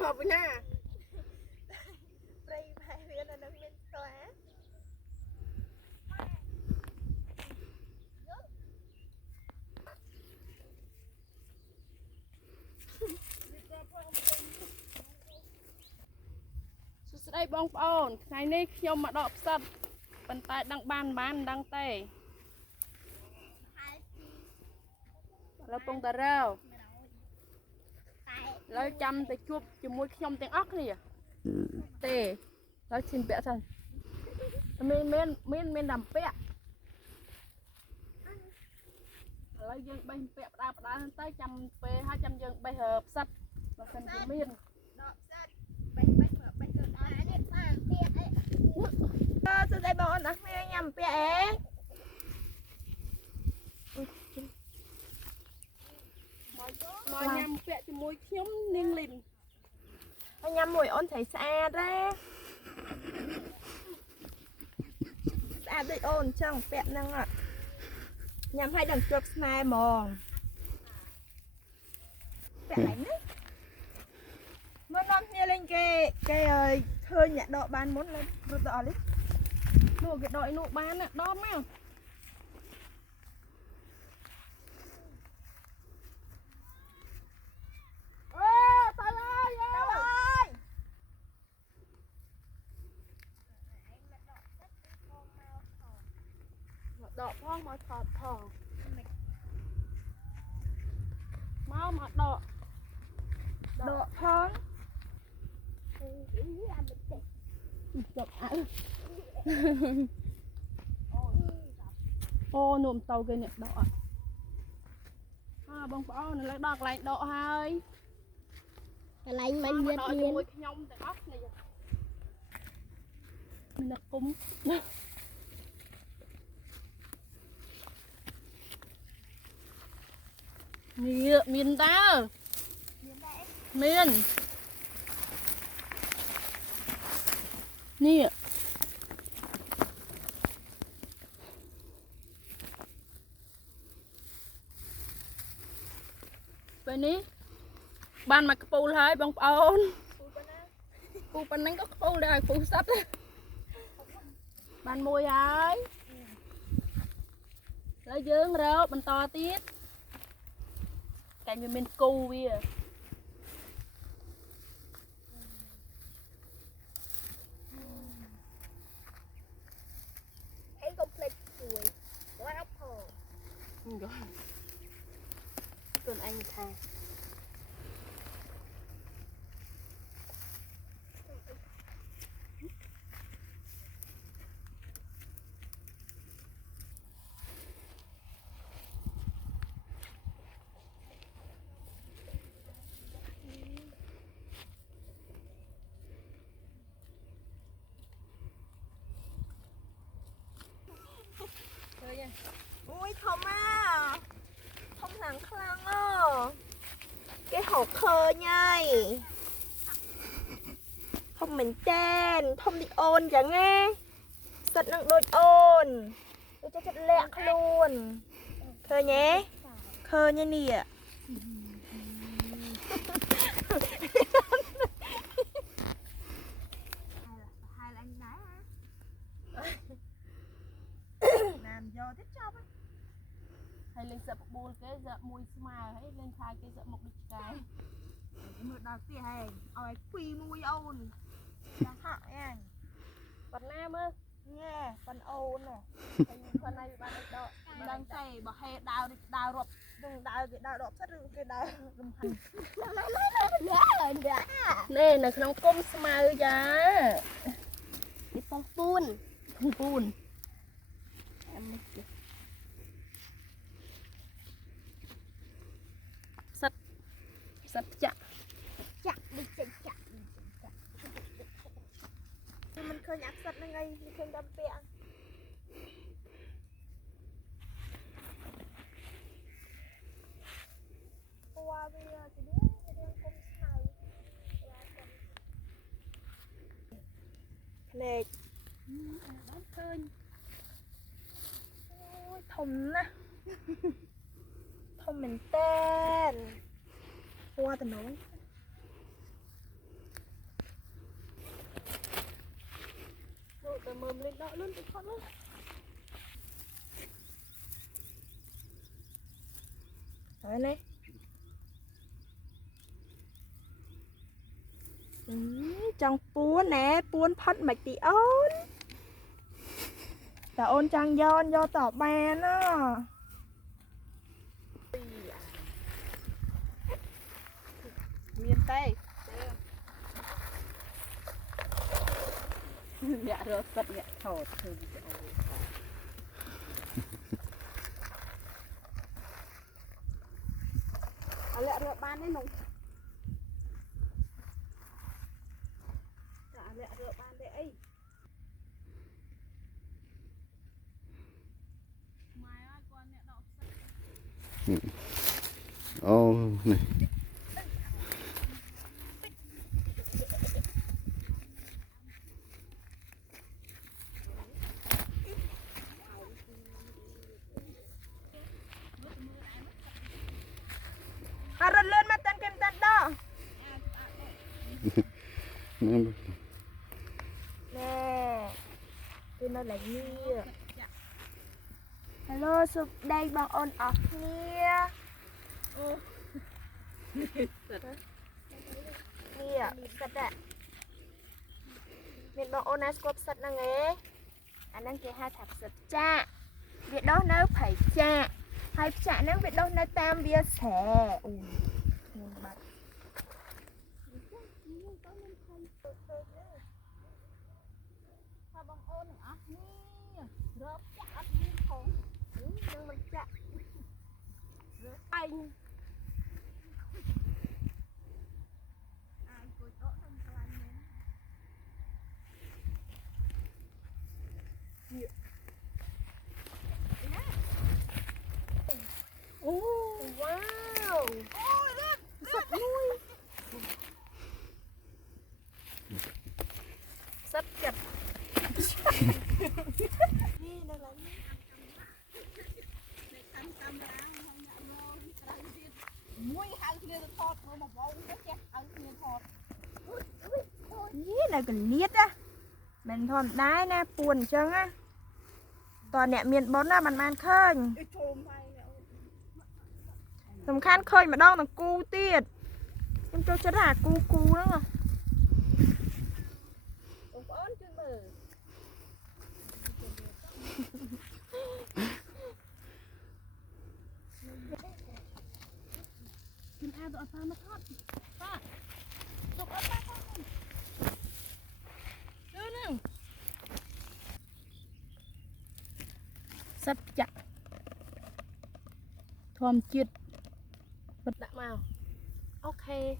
học với na đây phải viên là nâng lên xóa đây bông ôn ngày nay nhom mà đọp sập bàn tay đăng ban đăng tê là bông tà rau lấy chăm tay chuột cho môi nhom tiếng óc này tê lấy xin bẹ thôi men đầm bẹ lấy dương bay bẹ đá tới trăm p 200 dương bay hợp sắt và cần miên tôi đây bọn nó nghe nhầm bẹ mà nhầm bẹ cho môi nhóm ninh lìn nhầm mùi ôn thấy xa ra xa đi ôn chẳng bẹ năng ạ nhầm hai đằng chuột snai mòn bẹ đánh đấy mới non nghe lên cái hơi nhẹ đọ bán muốn lên rụt đỏ đi nụ cái đội nụ bán nè đo mấy đọ phong mà thọt thò mau mà đọ phong chụp ảnh ô nụm tàu cái nè đọ bông bó này lấy đọt lại đọ hai cái lạnh mình biết liền nhông từ ốc này mình đặt cung miền ta miền nèไปนี้บ้านมากระปูเลยบางปอนปูปันนั้นก็ปูได้ปูซัดบ้านมวยไอ้แล้วยืงแล้วมันต่อติดไก่มันเป็นกูวิ่งให้ก็เพลิดสวยแล้วก็พอ tuần anh thà ui thơm à thơm lắng khăng à cái hộp khơ nhai thơm mình tên thơm đi ôn chẳng nghe sật nặng đôi ôn tôi cho chất lẹ luôn khơ nhé khơ nhé nè làm do thích cho ấy hay lên sợ buồn cái sợ mùi smile hay lên khai cái sợ một địch cái mượn đào tiền hay ôi quy mùi ôn đã hạ anh phần nam á nghe phần ôn nè phần này bạn đó đang xây bỏ hay đào rộp đừng đào rộp rất đừng cái đào rùm hành nè là không công smile giá đi phong phun em sắt sắt chặt đi chặt mình khơi nhạc sắt ngay mình khơi đâm bẹn qua bây giờ thì biết cái đêm công này nè đón khơi ôi thùng nè thùng mình tên qua từ nấu ទៅមើលលេងដកលឿនទៅខត់លឿនហើយនេះចង់ពួនណែពួនផុតមិនទីអូនតែអូនចង់យកតបានណាមានទេអ្នករត់ទឹកអ្នកថតធ្វើវីដេអូអលរត់បានទេនោះចាអលរត់បានទេអីម៉ែអើយគាត់អ្នកដកអូនេះ រត់លឿនមកតាន់គេតាន់ដកណែគឺនៅឡើងនេះ Hello សុខដេកបងអូនអស់គ្នាអូនេះសិតមានបងអូនណាស្គាល់ផ្សិតហ្នឹងឯងអាហ្នឹងគេហៅថាផ្សិតចាក់វាដុះនៅភ័យចាក់ហើយផ្ចាក់ហ្នឹងវាដុះនៅតាមវាស្រែអូមានបាត់ថាបងអូនទាំងអស់គ្នារកចាក់អត់មានផងនឹងមិនចាក់រើអញអាយគួយដកនឹងខ្លាញ់មែនអូវ៉ាវអូរត់សិតមួយសិតចិត្តនេះនៅឡើយមួយហៅគ្នាទៅថតមើលមកបងទៅចេះហៅគ្នាថតនេះនៅកលៀតណាមិនធម្មតាណាពួនអញ្ចឹងណាតើអ្នកមានបុណ្យណាបានឃើញសំខាន់ឃើញម្ដងទាំងគូទៀតខ្ញុំចូលចិត្តអាគូហ្នឹងបងប្អូនជួយមើលខ្ញុំអាចទៅអត់តាមមកថតបាទទុកអត់តាមផងហ្នឹងសិតចាក់ធម្មជាតិបិទដាក់មកអូខេឯង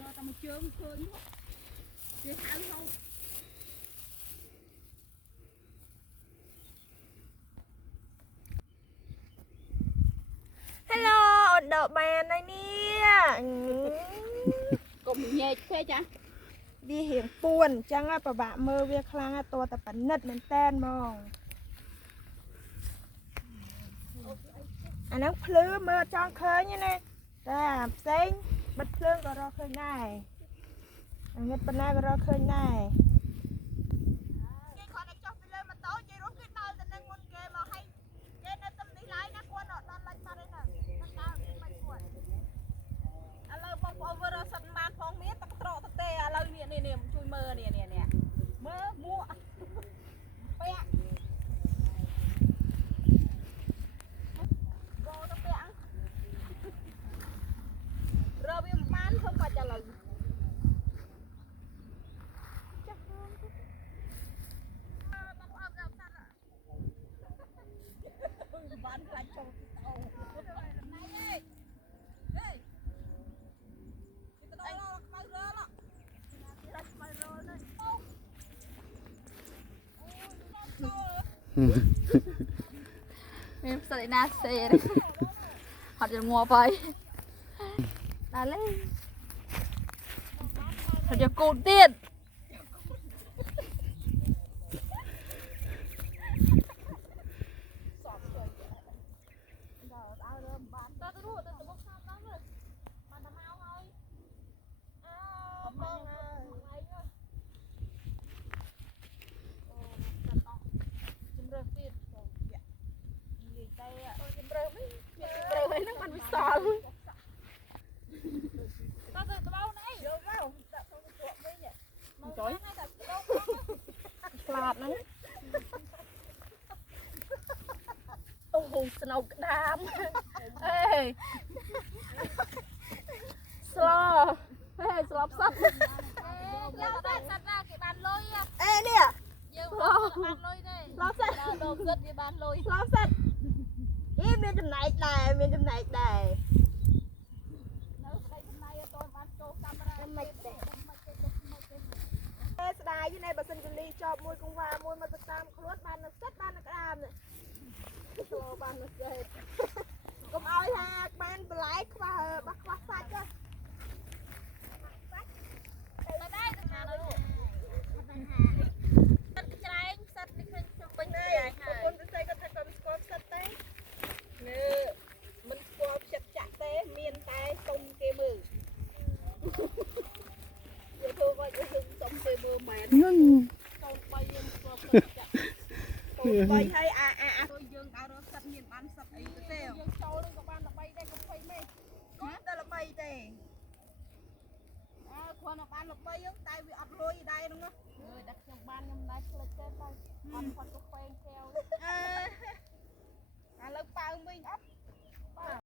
រកតែមកជើងឃើញគេហៅហៅHello អូនដកបានហើយនេះកុំញែកទេចាវារៀងពួនអញ្ចឹងពិបាកមើលវាខ្លាំងតតែប៉និតមែនតែនហ្មងអាហ្នឹងភ្លឺមើលអត់ចង់ឃើញទេណាតែអាផ្សេងបិទភ្លើងក៏រកឃើញដែរអាងឹតប៉ុណ្ណាក៏រកឃើញដែរគេគាត់តែចុះពីលើម៉ូតូនិយាយរួមគេដើរទៅនឹងមុនគេមកឲ្យគេនៅទំនេះឡើយណាគាត់អត់ដល់ឡាច់បាត់ទេណាដើរមិនគាត់ឥឡូវបងប្អូនមើលសិនបានផងមានតត្រកតទេឥឡូវនេះជួយមើលនេះមើលមួកពាក់បោទៅពាក់រើវាមិនបានធ្វើបាច់ឥឡូវចាស់ហ្នឹងបងប្អូនរកសាត់បានខ្លាចចូលអូណៃអេហេគេទៅដល់ខ្មៅរើលខ្មៅរើលនេះមានផ្សិតឯណាសេហត់យកងាប់ហើយដល់លេហត់យកគូទៀត បានវិសល់ តើទៅបោនេះយកមកដាក់ក្នុងជក់វិញមកចុយតែបោ ឆ្លាតហ្នឹងអូហូស្នោក្តាមអេស្លោហេស្លប់សត្វ យកតែសត្វណាគេបានលុយ អេនេះ យើងបានលុយទេ ឡោះសិត ដល់ដងសិតវាបានលុយ ឡោះសិតមានចំណែកដែរមានចំណែកដែរ នៅស្ដីចំណាយអត់ទាន់បានចូលកាមេរ៉ាមិនទេ ស្ដាយនេះបើសិនជាលីចប់មួយកង្វាមួយមកទៅតាមខ្លួនបាននៅសិតបាននៅក្តាមនេះស្លោបាននៅចេះកុំឲ្យថាបានបន្លែខ្វះបាក់ខ្វះសាច់ទេ ទៅដែរទៅណានោះសិតច្រែងសិតនេះឃើញជុំពេញច្រែងហើ គុ យ ណទៅស្អីគាត់ថាគាត់ស្គាល់ផ្សិតទេនៅមិនស្គាល់ផ្សិតចាក់ទេមានតែទុំគេមើលយកធ្វើមកយើងទុំគេមើលមែន ញញ កូន3យើងស្គាល់សិតចាក់ កូនបីហើយទៅយើងដើររកសិតមានបានសិតអីទៅទេ យើងចូលនឹងក៏បានល្បីដែរកុំភ័យមេ គូតែល្បីទេ អើគ្រាន់តែបានល្បីយើងតែវាអត់លុយដែរហ្នឹងណាអើដាក់ខ្ញុំបានខ្ញុំដែរផ្លិចទេទៅអត់ផុតទៅខ្វែងកែវ អឺ